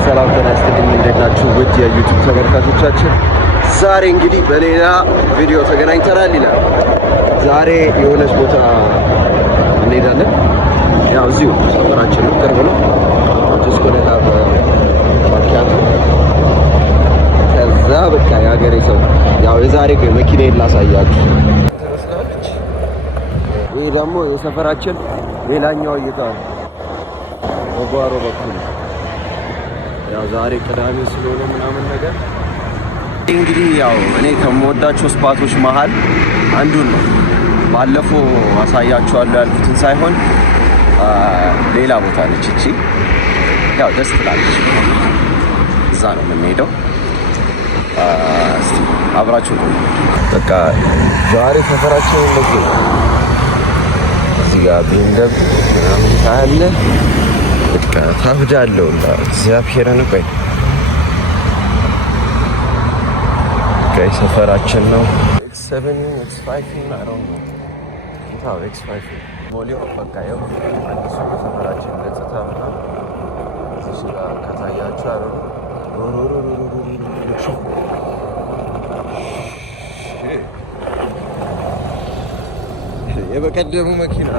ሰላም ተነስተን እንደናችሁ ውድ የዩቲዩብ ተመልካቾቻችን ዛሬ እንግዲህ በሌላ ቪዲዮ ተገናኝተናል ይላል። ዛሬ የሆነች ቦታ እንሄዳለን። ያው እዚሁ ሰፈራችን ቅርብ ነው። just gonna have ማኪያቶ ከዛ በቃ የሀገሬ ሰው ያው የዛሬ መኪናዬን ላሳያችሁ። ይሄ ደግሞ የሰፈራችን ሌላኛው እይታ ነው በጓሮ በኩል። ያው ዛሬ ቅዳሜ ስለሆነ ምናምን ነገር እንግዲህ ያው እኔ ከምወዳቸው ስፓቶች መሃል አንዱን ነው። ባለፈው አሳያችኋለሁ ያልኩትን ሳይሆን ሌላ ቦታ ነች እቺ። ያው ደስ ትላለች። እዛ ነው የምንሄደው። እስቲ አብራችሁ ነው። በቃ ዛሬ ሰፈራችን እንደዚህ ነው። እዚህ ጋር ቢንደብ ምናምን ካለ በቃ ታብዳለሁ እንዳ እግዚአብሔርን ቆይ ጋይ ሰፈራችን ነው። X7 X5 ነው ታው X5 ሞሊዮ በቃ ያው አዲሱ ሰፈራችን ገጽታ ነው። እዚህ ጋር ከታያችሁ አይደል የበቀደሙ መኪና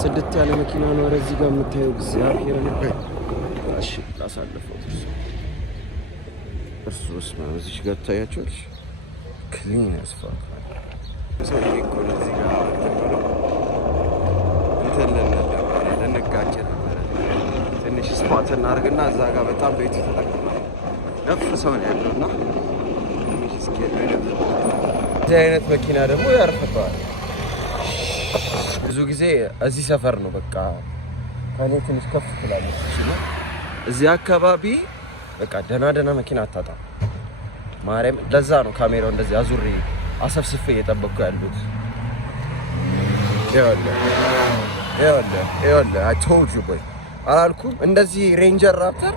ጽድት ያለ መኪና ነው። እዚህ ጋር የምታየው እግዚአብሔር ነበር። እሺ ላሳለፈው እርሱስ ማለት እዚህ ጋር ታያችኋል። ክሊን ያስፋል ሰው ይቆል እዚህ ጋር ለነጋጭ ነበር። ትንሽ ስፓት እናርግና እዛ ጋር በጣም ቤት ተጠቅሟል። ነፍ ሰው ነው ያለውና ትንሽ ስኬት ነው። እዚህ አይነት መኪና ደግሞ ያርፈዋል። ብዙ ጊዜ እዚህ ሰፈር ነው በቃ ከኔ ትንሽ ከፍ ትላለች ነው። እዚህ አካባቢ በቃ ደና መኪና አታጣም። ማርያም ለዛ ነው ካሜራው እንደዚህ አዙሪ አሰብስፌ እየጠበቅኩ ያሉት። ይኸውልህ I told you boy አላልኩም? እንደዚህ ሬንጀር ራፕተር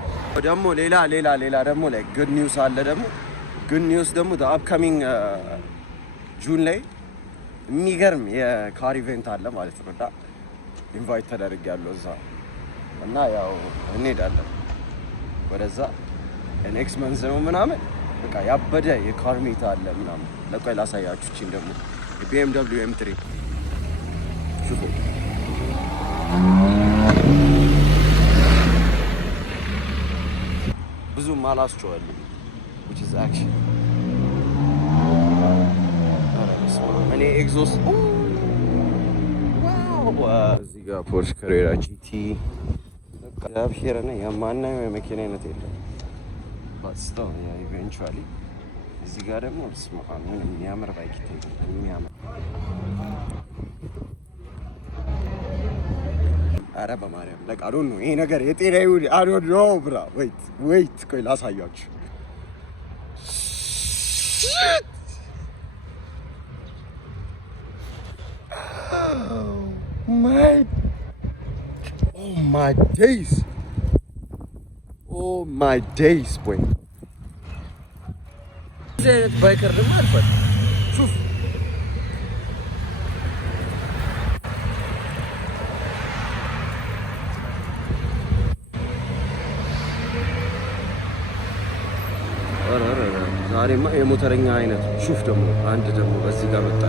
ደግሞ ሌላ ደግሞ ላይ good news አለ። ደግሞ good news ደግሞ the upcoming ጁን ላይ የሚገርም የካር ኢቨንት አለ ማለት ነው። እና ኢንቫይት ተደርጌያለሁ እዛ እና ያው እንሄዳለን ወደዛ ኔክስት መንዝ ነው ምናምን በቃ ያበደ የካር ሜት አለ ምናምን። ለቆይ ላሳያችሁ። እቺን ደግሞ BMW M3 ሹፉ ብዙም አላስጨዋለሁ which is action እኔ ኤግዞስት ዋው እዚህ ጋር ፖርሽ ካሬራ GT በቃ ያብሽረና የማናየው የመኪና አይነት የለም። ባስታው ያ ኢቨንቹአሊ እዚህ ጋር ደግሞ ስማን ምን የሚያምር ባይክ ይታያል። የሚያምር አረ በማርያም ለቃ አይ ዶንት ኖ ይሄ ነገር የጤናው አይ ዶንት ኖ ብራ ዌይት ቆይ ላሳያችሁ። Oh my days boy ዘይት ባይከር ደግሞ አልፈል ሹፍ ዛሬማ የሞተረኛ አይነት ሹፍ ደግሞ አንድ ደግሞ በዚህ ጋር መጣ።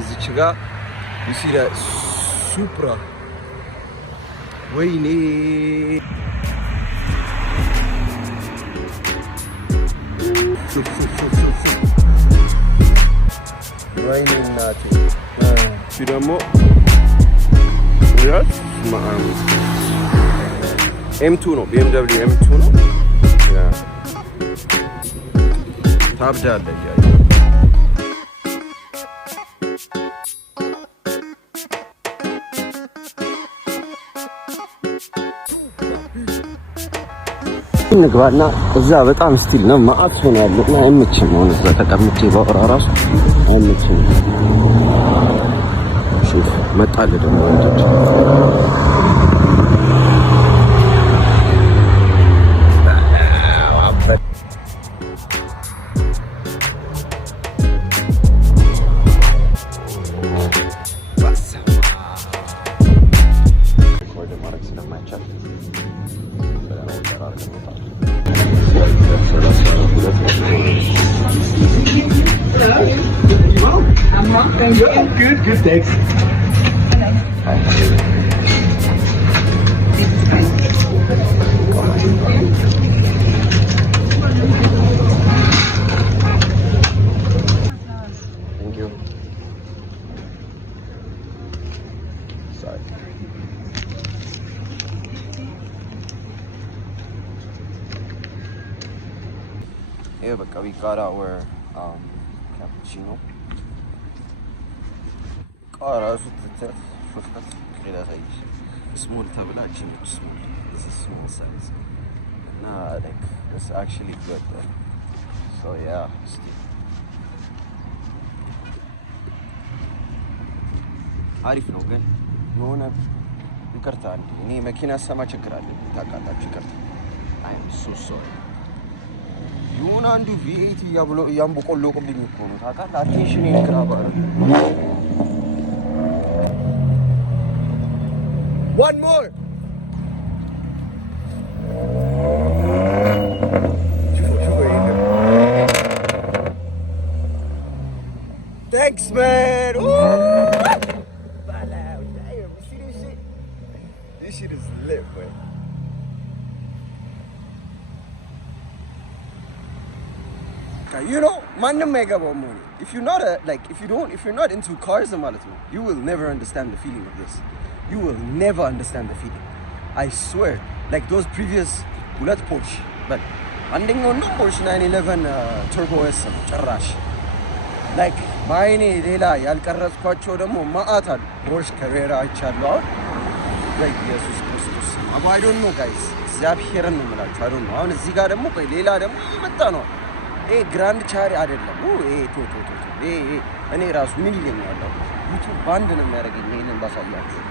እዚች ጋር ይሲላ ሱፕራ ወይኔ ወይኔ እናቴ እሺ ደግሞ ያስ ማአም M2 ነው BMW M2 ነው ያ ታብዳለህ ያ ንግባና እዛ በጣም ስቲል ነው ማአት ሆነ ያለና አይመችም። አሁን እዛ ተቀምጬ ባወራ ራሱ አይመችም። ሹፍ መጣለ ደግሞ Good, thanks. Thank you. Sorry. Yeah, but we got our cappuccino. Small tabla, small. This is small size. Nah, like it's actually good. So yeah. አሪፍ ነው ግን የሆነ ይቅርታ እኔ መኪና ሰማ ችግር አለ ታውቃላችሁ። ይቅርታ አይ ሱሶ የሆነ አንዱ ቪኤት ያብሎ ያምቦቆሎቁብኝ እኮ ነው ታውቃለህ። አቴንሽን ይክራባ one more thanks man. This shit is lit, man. You know, maንም አይገባው ሞኒ. If you're not into cars ማለት ነው, you will never understand the feeling of this. You will never understand the feeling. I swear. Like those previous ሁለት Porsche, but አንደኛው ነው Porsche 911 Turbo S ጭራሽ like ባይኔ ሌላ ያልቀረጽኳቸው ደግሞ ማአት አሉ። Porsche Carrera አይቻለሁ። Like ኢየሱስ ክርስቶስ I don't know guys. እግዚአብሔርን ነው የምላችሁ። I don't know. አሁን እዚህ ጋር ደግሞ ሌላ ደግሞ እየመጣ ነው። ግራንድ ቻሪ አይደለም። እኔ ራሱ ምን ይለኛል ዩቲዩብ ባንድ ነው የሚያደርገኝ ይሄንን ባሳያችሁ።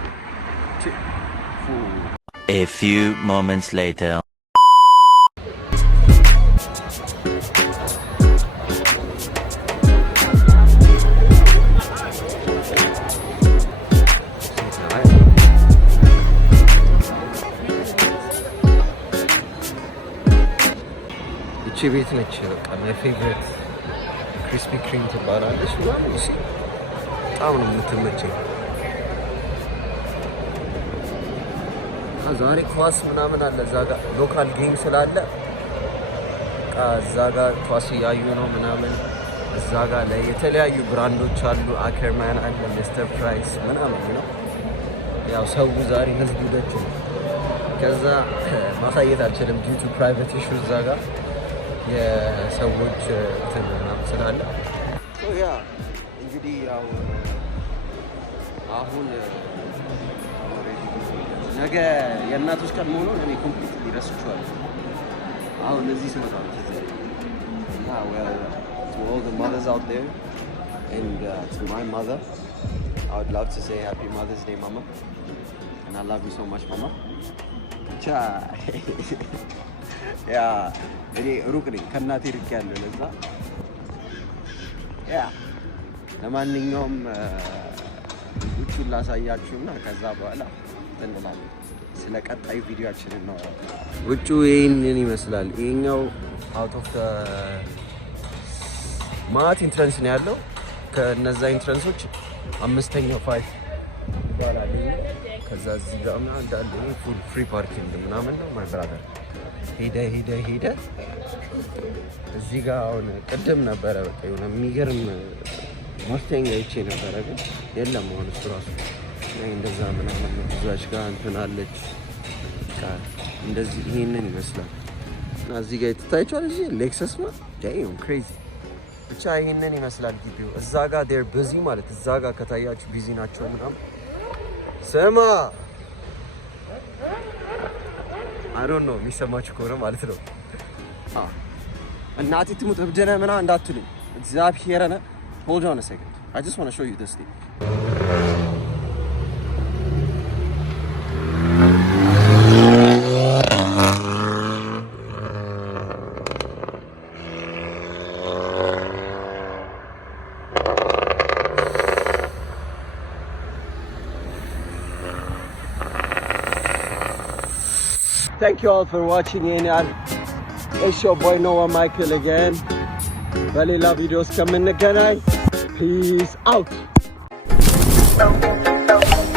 A few moments later. እቺ ቤት ነች በቃ my favorite crispy cream ትባላለች። ምናምን እሺ በጣም ነው የምትመቸኝ። ዛሬ ኳስ ምናምን አለ እዛ ጋር ሎካል ጌም ስላለ እዛ ጋር ኳስ እያዩ ነው ምናምን። እዛ ጋር ላይ የተለያዩ ብራንዶች አሉ። አከርማን አለ ሚስተር ፕራይስ ምናምን ነው። ያው ሰው ዛሬ ህዝቡ ደች ነው። ከዛ ማሳየት አልችልም ዲዩ ቱ ፕራይቬት ኢሹ እዛ ጋር የሰዎች እንትን ምናምን ስላለ ያ እንግዲህ ያው አሁን ነገ የእናቶች ቀን መሆኑን እኔ ኮምፕሊትሊ ረስቼዋለሁ። አሁን እዚህ ስመጣ ነው to all the mothers out there and to my mother I would love to say happy Mother's Day mama and I love you so much mama. Cha ያ እኔ ሩቅ ነኝ ከእናቴ ርቄ ያለው ለዛ ያ ለማንኛውም ውጪውን ላሳያችሁና ከዛ በኋላ እንላለን ስለ ቀጣዩ ቪዲዮአችን እናወራለን። ውጪው ይሄንን ይመስላል። ይሄኛው አውት ኦፍ ማት ኢንትረንስ ነው ያለው። ከነዛ ኢንትረንሶች አምስተኛው 5 ይባላል። ከዛ እዚህ ጋር ምናምን እንዳለ ፉል ፍሪ ፓርኪንግ ምናምን ነው ማይ ብራዘር። ሄደ እዚህ ጋር አሁን ቅድም ነበረ በቃ የሆነ የሚገርም ማስተኛ አይቼ ነበረ ግን የለም አሁን እሱ ራሱ እንደዛ ምናምን እዛች ጋር እንትን አለች በቃ እንደዚህ ይሄንን ይመስላል። እና እዚህ ጋር ትታያችኋል እዚህ ሌክሰስ ነው ዳም ክሬዚ ብቻ ይሄንን ይመስላል ግቢው። እዛ ጋር ዴር ቢዚ ማለት እዛ ጋር ከታያችሁ ቢዚ ናቸው ምናምን ስማ I don't know የሚሰማችሁ ከሆነ ማለት ነው። እናቴ ትሙት እብደነ ምናምን እንዳትሉኝ እግዚአብሔርነ hold on a second I just want to show you this thing. Thank you all for watching. It's your boy Noah Michael again. Very love videos coming again. Peace out. Thank you.